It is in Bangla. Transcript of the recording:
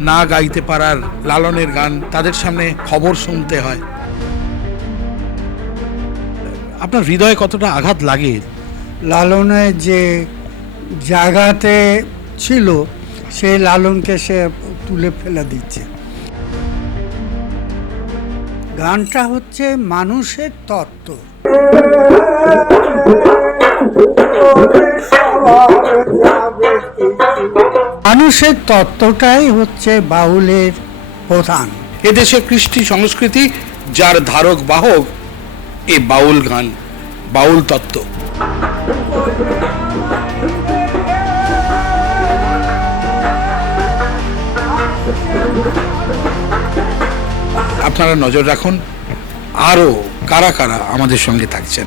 না গাইতে পারার লালনের গান তাদের সামনে খবর শুনতে হয়। আপনার হৃদয়ে কতটা আঘাত লাগে? লালনের যে জায়গাতে ছিল, সেই লালনকে সে তুলে ফেলে দিচ্ছে। গানটা হচ্ছে মানুষের তত্ত্ব। মানুষের তত্ত্বটাই হচ্ছে বাউলের প্রধান। এদেশের কৃষ্টি সংস্কৃতি, যার ধারক বাহক এ বাউল গান, বাউল তত্ত্ব। আপনারা নজর রাখুন, আরও কারা কারা আমাদের সঙ্গে থাকছেন?